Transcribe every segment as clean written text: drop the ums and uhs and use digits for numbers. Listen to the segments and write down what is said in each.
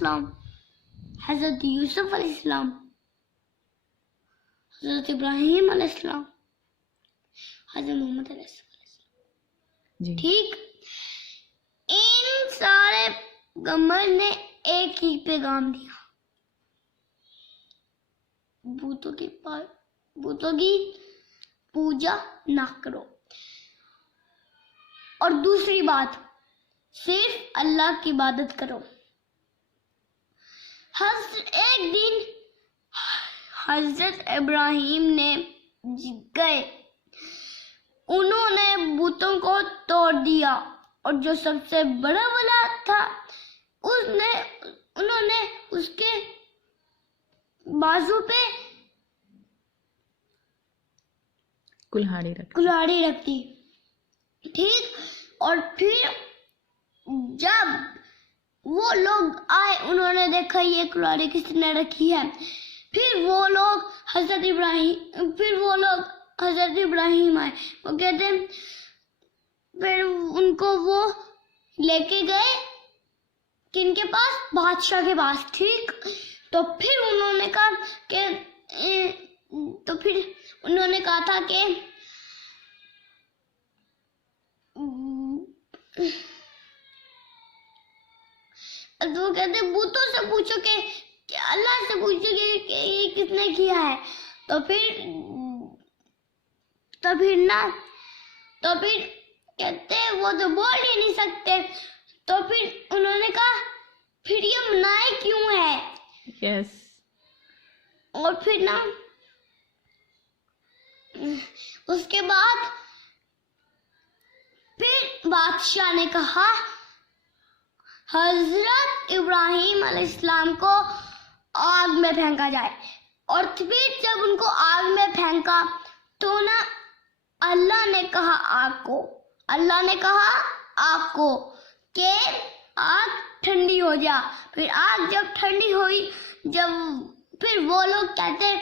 السلام, حضرت یوسف علیہ السلام, حضرت ابراہیم علیہ السلام, حضرت محمد علیہ السلام. جی ٹھیک, ان سارے پیغمبر نے ایک ہی پیغام دیا, بتوں کی پوجا نہ کرو. اور دوسری بات, صرف اللہ کی عبادت کرو. ایک دن حضرت ابراہیم نے گئے, انہوں نے بتوں کو توڑ دیا, اور جو سب سے بڑا والا تھا انہوں نے اس کے بازو پہ کلہاڑی رکھ دی. ٹھیک, اور پھر جب وہ لوگ آئے, انہوں نے دیکھا یہ کلہاڑی کس نے رکھی ہے. پھر وہ لوگ حضرت ابراہیم آئے, وہ کہتے ہیں, پھر ان کو وہ لے کے گئے کن کے پاس, بادشاہ کے پاس. ٹھیک, تو پھر انہوں نے کہا تھا کہ وہ کہتے بتوں سے پوچھو کہ اللہ سے پوچھو کہ یہ کس نے کیا ہے. تو پھر کہتے وہ تو بول ہی نہیں سکتے. تو پھر انہوں نے کہا پھر یہ منائے کیوں ہے. یس. اور پھر اس کے بعد پھر بادشاہ نے کہا حضرت ابراہیم علیہ السلام کو آگ میں پھینکا جائے. اور پھر جب ان کو آگ میں پھینکا تو اللہ نے کہا آگ کو کہ آگ ٹھنڈی ہو جا. پھر آگ جب ٹھنڈی ہوئی, پھر وہ لوگ کہتے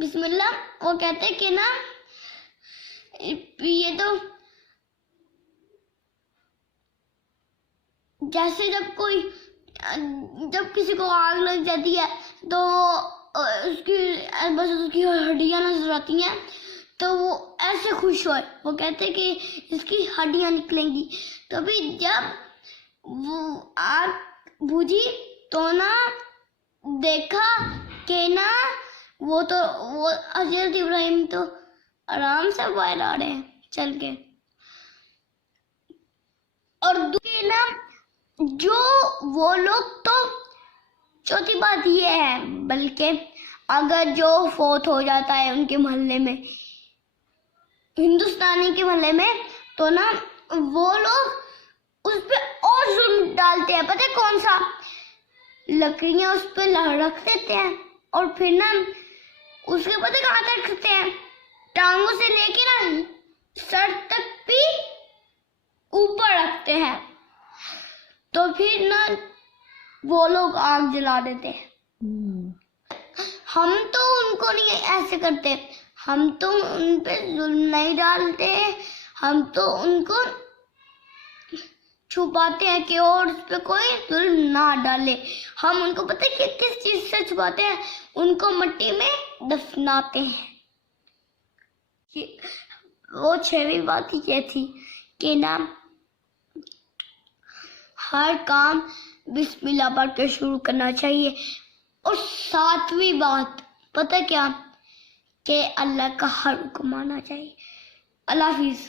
بسم اللہ, وہ کہتے کہ یہ تو جیسے جب کسی کو آگ لگ جاتی ہے تو اس کی ہڈیاں نظر آتی ہیں, تو وہ ایسے خوش ہوئے, وہ کہتے کہ اس کی ہڈیاں نکلیں گی. تو پھر جب وہ آگ بجھی تو دیکھا کہ وہ حضرت ابراہیم تو آرام سے باہر آ رہے ہیں چل کے. اور جو وہ لوگ, تو چوتھی بات یہ ہے, بلکہ اگر جو فوت ہو جاتا ہے ان کے محلے میں, ہندوستانی کے محلے میں, تو وہ لوگ اس پہ اور ظلم ڈالتے ہیں. پتہ ہے کون سا؟ لکڑیاں اس پہ رکھ دیتے ہیں, اور پھر اس کے پتہ کہاں تک رکھتے ہیں, ٹانگوں سے لے کے سر تک بھی اوپر رکھتے ہیں. تو پھر وہ لوگ آگ جلا دیتے ہیں. ہم تو ان کو نہیں ایسے کرتے, ہم تو ان پہ ظلم نہیں ڈالتے, ہم تو ان کو چھپاتے ہیں کہ اور اس پہ کوئی ظلم نہ ڈالے. ہم ان کو پتہ ہے کہ کس چیز سے چھپاتے ہیں, ان کو مٹی میں دفناتے ہیں. وہ 6ویں بات یہ تھی کہ ہر کام بسم اللہ پڑھ کے شروع کرنا چاہیے. اور 7ویں بات پتہ کیا, کہ اللہ کا ہر حکم ماننا چاہیے. اللہ حافظ.